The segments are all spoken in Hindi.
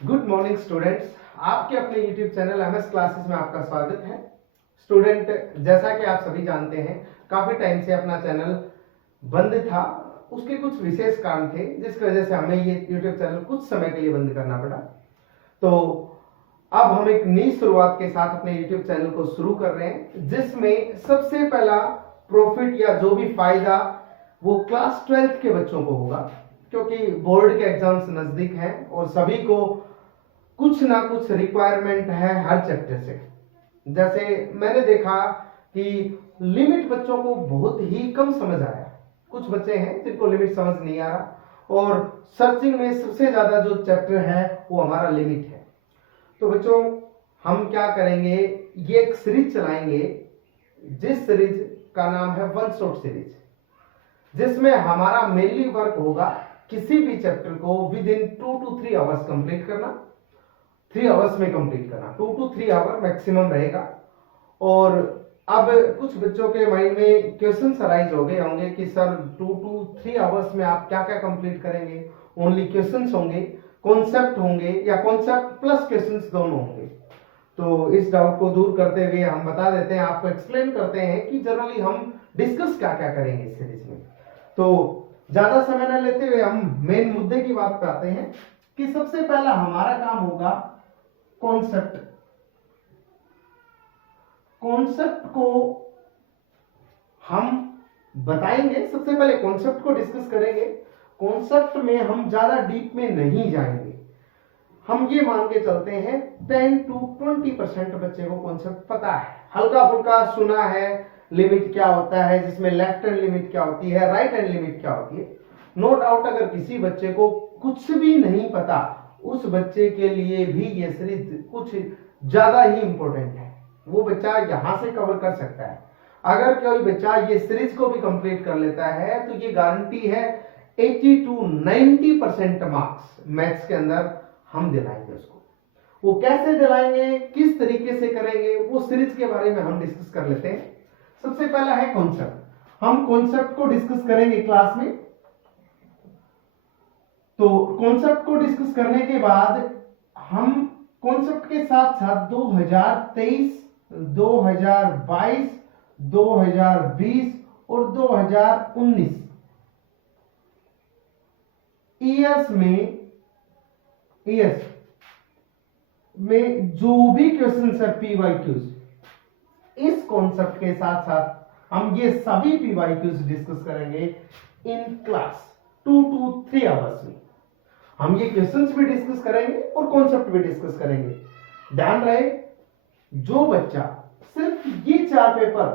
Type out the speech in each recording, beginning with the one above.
गुड मॉर्निंग स्टूडेंट्स, आपके अपने यूट्यूब चैनल एमएस क्लासेस में आपका स्वागत है। स्टूडेंट, जैसा कि आप सभी जानते हैं, काफी टाइम से अपना चैनल बंद था। उसके कुछ विशेष कारण थे जिसकी वजह से हमें ये यूट्यूब चैनल कुछ समय के लिए बंद करना पड़ा। तो अब हम एक नई शुरुआत के साथ अपने यूट्यूब चैनल को शुरू कर रहे हैं, जिसमें सबसे पहला प्रॉफिट या जो भी फायदा वो क्लास 12th के बच्चों को होगा, क्योंकि बोर्ड के एग्जाम्स नजदीक हैं और सभी को कुछ ना कुछ रिक्वायरमेंट है हर चैप्टर से। जैसे मैंने देखा कि लिमिट बच्चों को बहुत ही कम समझ आया। कुछ बच्चे हैं जिनको लिमिट समझ नहीं आ रहा, और सर्चिंग में सबसे ज्यादा जो चैप्टर है वो हमारा लिमिट है। तो बच्चों, हम क्या करेंगे, ये एक सीरीज चलाएंगे जिस सीरीज का नाम है वन शॉट सीरीज, जिसमें हमारा मेनली वर्क होगा किसी भी चैप्टर को with in 2 to 3 hours complete करना। 3 आवर्स में कंप्लीट करना, 2 to 3 आवर मैक्सिमम रहेगा। और अब कुछ बच्चों के माइंड में क्वेश्चंस अराइज हो गए होंगे कि सर 2 to 3 आवर्स में आप क्या क्या कंप्लीट करेंगे? ओनली क्वेश्चंस होंगे, कॉन्सेप्ट होंगे, या कॉन्सेप्ट प्लस क्वेश्चंस दोनों होंगे? तो इस डाउट को दूर करते हुए हम बता देते हैं, आपको एक्सप्लेन करते हैं कि जनरली हम डिस्कस क्या क्या करेंगे इस सीरीज में। तो ज्यादा समय न लेते हुए हम मेन मुद्दे की बात पे आते हैं कि सबसे पहला हमारा काम होगा कॉन्सेप्ट। कॉन्सेप्ट को हम बताएंगे, सबसे पहले कॉन्सेप्ट को डिस्कस करेंगे। कॉन्सेप्ट में हम ज्यादा डीप में नहीं जाएंगे। हम ये मान के चलते हैं 10 to 20% बच्चे को कॉन्सेप्ट पता है, हल्का फुल्का सुना है, लिमिट क्या होता है, जिसमें लेफ्ट हैंड लिमिट क्या होती है, राइट हैंड लिमिट क्या होती है। नो डाउट, अगर किसी बच्चे को कुछ भी नहीं पता, उस बच्चे के लिए भी ये सीरीज कुछ ज्यादा ही इंपॉर्टेंट है। वो बच्चा यहां से कवर कर सकता है। अगर कोई बच्चा ये सीरीज को भी कंप्लीट कर लेता है तो ये गारंटी है 80 to 90% मार्क्स मैथ्स के अंदर हम दिलाएंगे उसको। वो कैसे दिलाएंगे, किस तरीके से करेंगे, वो सीरीज के बारे में हम डिस्कस कर लेते हैं। सबसे पहला है कॉन्सेप्ट। हम कॉन्सेप्ट को डिस्कस करेंगे क्लास में। तो कॉन्सेप्ट को डिस्कस करने के बाद हम कॉन्सेप्ट के साथ साथ 2023, 2022, 2020 और 2019 ईयर्स में जो भी क्वेश्चन है पीवाईक्यूज, इस कॉन्सेप्ट के साथ साथ हम ये सभी पीवाईक्यूज डिस्कस करेंगे इन क्लास 2 to 3 आवर्स में। हम ये क्वेश्चंस भी डिस्कस करेंगे और कॉन्सेप्ट भी डिस्कस करेंगे। ध्यान रहे, जो बच्चा सिर्फ ये 4 पेपर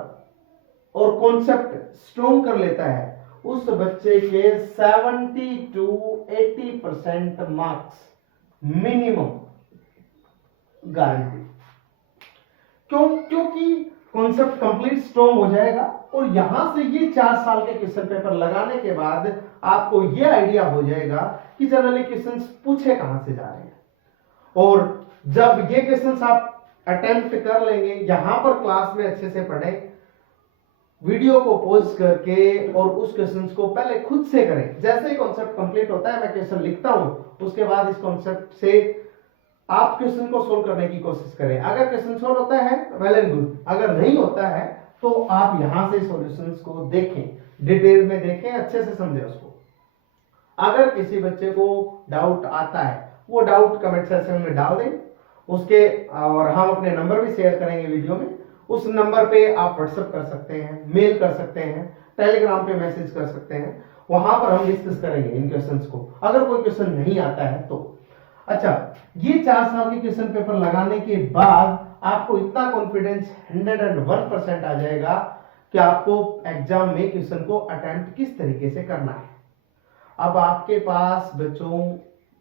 और कॉन्सेप्ट स्ट्रॉन्ग कर लेता है, उस बच्चे के 70 to 80% मार्क्स मिनिमम गारंटी। क्योंकि कॉन्सेप्ट कंप्लीट स्ट्रॉन्ग हो जाएगा, और यहां से ये 4 साल के क्वेश्चन पेपर लगाने के बाद आपको ये आइडिया हो जाएगा कि जनरली क्वेश्चंस पूछे कहां से जा रहे हैं। और जब ये क्वेश्चंस आप अटेम्प्ट कर लेंगे, यहां पर क्लास में अच्छे से पढ़ें, वीडियो को पॉज करके, और उस क्वेश्चंस को पहले खुद से करें। जैसे ही कॉन्सेप्ट कंप्लीट होता है, मैं क्वेश्चन लिखता हूं, उसके बाद इस कॉन्सेप्ट से आप क्वेश्चन को सोल्व करने की कोशिश करें। अगर क्वेश्चन सोल्व होता है वेल एंड गुड, अगर नहीं होता है तो आप यहां से सॉल्यूशंस को देखें, डिटेल में देखें, अच्छे से समझें उसको। अगर किसी बच्चे को डाउट आता है, वो डाउट कमेंट सेक्शन में डाल दें उसके, और हम अपने नंबर भी शेयर करेंगे वीडियो में। उस नंबर पे आप व्हाट्सएप कर सकते हैं, मेल कर सकते हैं, टेलीग्राम पे मैसेज कर सकते हैं। वहां पर हम डिस्कस करेंगे इन क्वेश्चंस को, अगर कोई क्वेश्चन नहीं आता है तो। अच्छा, ये 4 साल के क्वेश्चन पेपर लगाने के बाद आपको इतना कॉन्फिडेंस 101% आ जाएगा कि आपको एग्जाम में क्वेश्चन को अटेम्प्ट किस तरीके से करना है। अब आपके पास बच्चों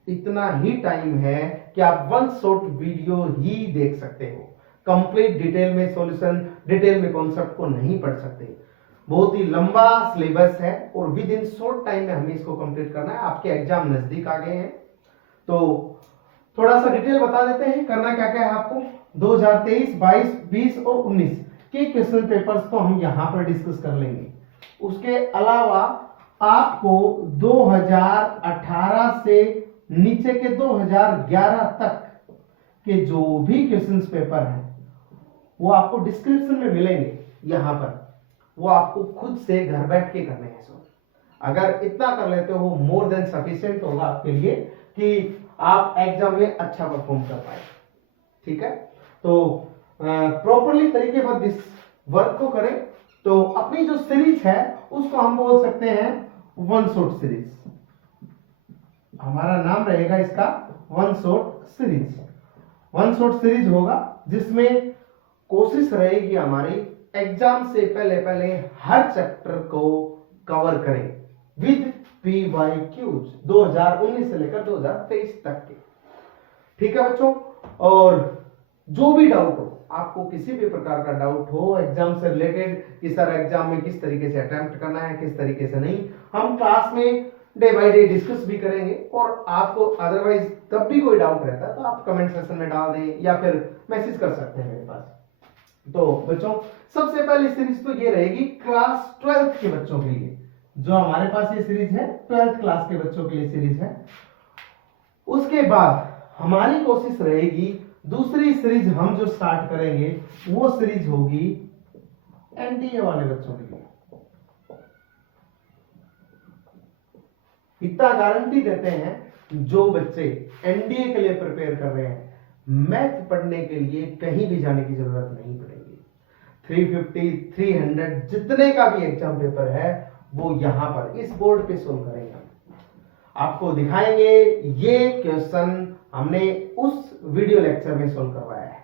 इतना ही टाइम है कि आप वन शॉट वीडियो ही देख सकते हो। कंप्लीट डिटेल में सॉल्यूशन, डिटेल में कॉन्सेप्ट को नहीं पढ़ सकते। बहुत ही लंबा सिलेबस है और विद इन शॉर्ट टाइम में हमें इसको कंप्लीट करना है। आपके एग्जाम नजदीक आ गए हैं, तो थोड़ा सा डिटेल बता देते हैं करना क्या क्या है आपको। 2023, 22, 20 और 19 के क्वेश्चन पेपर्स तो हम यहां पर डिस्कस कर लेंगे। उसके अलावा आपको 2018 से नीचे के 2011 तक के जो भी क्वेश्चंस पेपर हैं वो आपको डिस्क्रिप्शन में मिलेंगे यहां पर, वो आपको खुद से घर बैठ के करने हैं। सो अगर इतना कर लेते हो मोर देन सफिशिएंट होगा आपके लिए कि आप एग्जाम में अच्छा परफॉर्म कर पाए। ठीक है, तो प्रॉपरली तरीकेबद्ध इस वर्क को करें तो अपनी जो सीरीज है उसको हम बोल सकते हैं वन शॉट सीरीज। हमारा नाम रहेगा इसका one shot series. One shot series होगा जिसमें कोशिश रहेगी हमारी एग्जाम से पहले पहले हर चैप्टर को कवर करें विद PYQs 2019 से लेकर 2023 तक के। ठीक है बच्चों, और जो भी डाउट हो, आपको किसी भी प्रकार का डाउट हो एग्जाम से रिलेटेड कि सर एग्जाम में किस तरीके से अटेम्प्ट करना है, किस तरीके से नहीं, हम क्लास में डे बाय डे डिस्कस भी करेंगे। और आपको अदरवाइज तब भी कोई डाउट रहता है तो आप कमेंट सेक्शन में डाल दें या फिर मैसेज कर सकते हैं मेरे पास। तो बच्चों सबसे पहली सीरीज तो ये रहेगी क्लास 12th के बच्चों के लिए। जो हमारे पास ये सीरीज है 12th क्लास के बच्चों के लिए सीरीज है। उसके बाद हमारी कोशिश रहेगी दूसरी सीरीज हम जो स्टार्ट करेंगे वो सीरीज होगी एनडीए वाले बच्चों के लिए। इतना गारंटी देते हैं जो बच्चे एनडीए के लिए प्रिपेयर कर रहे हैं, मैथ पढ़ने के लिए कहीं भी जाने की जरूरत नहीं पड़ेगी। 350 300 जितने का भी एग्जाम पेपर है वो यहां पर इस बोर्ड पे सोल्व करेंगे। आपको दिखाएंगे ये क्वेश्चन हमने उस वीडियो लेक्चर में सोल्व करवाया है।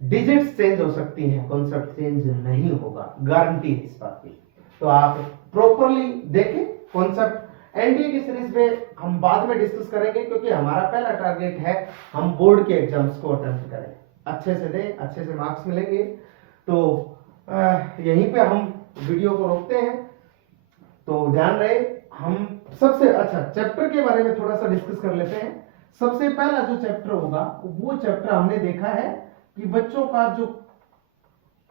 डिजिट्स चेंज हो सकती हैं, कॉन्सेप्ट चेंज नहीं होगा, गारंटी है इस बात की। तो आप प्रॉपरली देखें कॉन्सेप्ट। एनडीए की सीरीज में हम बाद में डिस्कस करेंगे क्योंकि हमारा पहला टारगेट है हम बोर्ड के एग्जाम्स को अटेम्प्ट करें, अच्छे से दें, अच्छे से मार्क्स मिलेंगे। तो यहीं पे हम वीडियो को रोकते हैं। तो ध्यान रहे, हम सबसे अच्छा चैप्टर के बारे में थोड़ा सा डिस्कस कर लेते हैं। सबसे पहला जो चैप्टर होगा वो चैप्टर हमने देखा है कि बच्चों का जो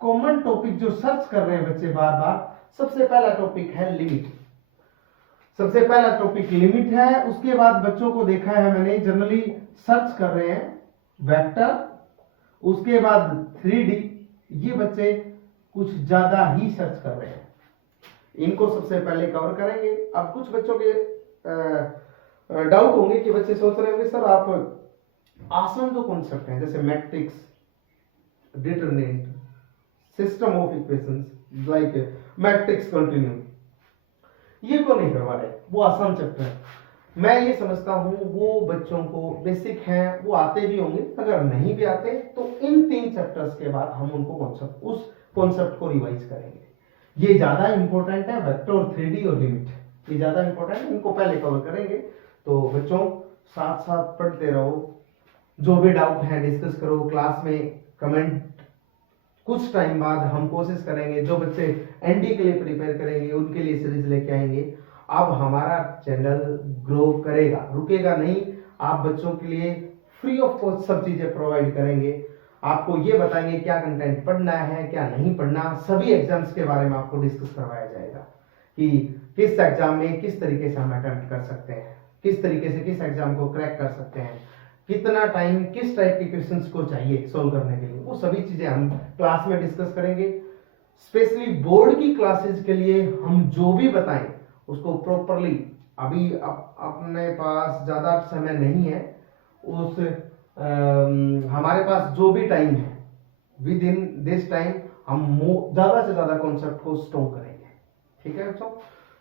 कॉमन टॉपिक जो सर्च कर रहे हैं बच्चे बार बार, सबसे पहला टॉपिक है लिमिट। सबसे पहला टॉपिक लिमिट है। उसके बाद बच्चों को देखा है मैंने जनरली सर्च कर रहे हैं वेक्टर, उसके बाद 3D। ये बच्चे कुछ ज्यादा ही सर्च कर रहे हैं, इनको सबसे पहले कवर करेंगे। अब कुछ बच्चों के डाउट होंगे कि बच्चे सोच रहे होंगे सर आप आसान जो कॉन्सेप्ट हैं जैसे matrix, determinant, system of equations like matrix continue, ये को नहीं करवा रहे, वो आसान चैप्टर है। मैं ये समझता हूं वो बच्चों को बेसिक हैं वो आते भी होंगे, अगर नहीं भी आते तो इन 3 चैप्टर्स के बाद हम उनको उस कॉन्सेप्ट को रिवाइज करेंगे। ये ज्यादा इंपॉर्टेंट है, वेक्टर और 3D और लिमिट, ये ज्यादा इंपॉर्टेंट है, इनको पहले कवर करेंगे। तो बच्चों साथ साथ पढ़ते रहो, जो भी डाउट है डिस्कस करो क्लास में, कमेंट। कुछ टाइम बाद हम कोशिश करेंगे जो बच्चे एनडीए के लिए प्रिपेयर करेंगे उनके लिए सीरीज लेके आएंगे। अब हमारा चैनल ग्रो करेगा, रुकेगा नहीं। आप बच्चों के लिए फ्री ऑफ कॉस्ट सब चीजें प्रोवाइड करेंगे। आपको ये बताएंगे क्या कंटेंट पढ़ना है क्या नहीं पढ़ना, सभी एग्जाम्स के बारे में आपको डिस्कस करवाया जाएगा कि किस एग्जाम में किस तरीके से हम अटेम्प्ट कर सकते हैं, किस तरीके से किस एग्जाम को क्रैक कर सकते हैं, कितना टाइम किस टाइप के क्वेश्चंस को चाहिए सोल्व करने के लिए, वो सभी चीजें हम क्लास में डिस्कस करेंगे। स्पेशली बोर्ड की क्लासेस के लिए हम जो भी बताएं उसको प्रॉपरली, अभी अपने पास ज्यादा समय नहीं है, उस हमारे पास जो भी टाइम है विद इन दिस टाइम हम ज्यादा से ज्यादा कॉन्सेप्ट को स्ट्रॉन्ग करेंगे। ठीक है बच्चों,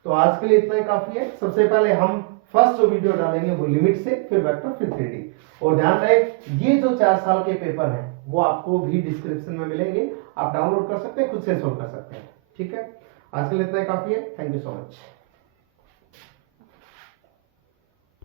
तो आज के लिए इतना ही काफी है। सबसे पहले हम फर्स्ट जो वीडियो डालेंगे वो लिमिट से, फिर वेक्टर, फिर 3D। और ध्यान रहे ये जो 4 साल के पेपर हैं वो आपको भी डिस्क्रिप्शन में मिलेंगे, आप डाउनलोड कर सकते हैं, खुद से सोल्व कर सकते हैं। ठीक है, आज के लिए इतना ही काफी है। Thank you so much.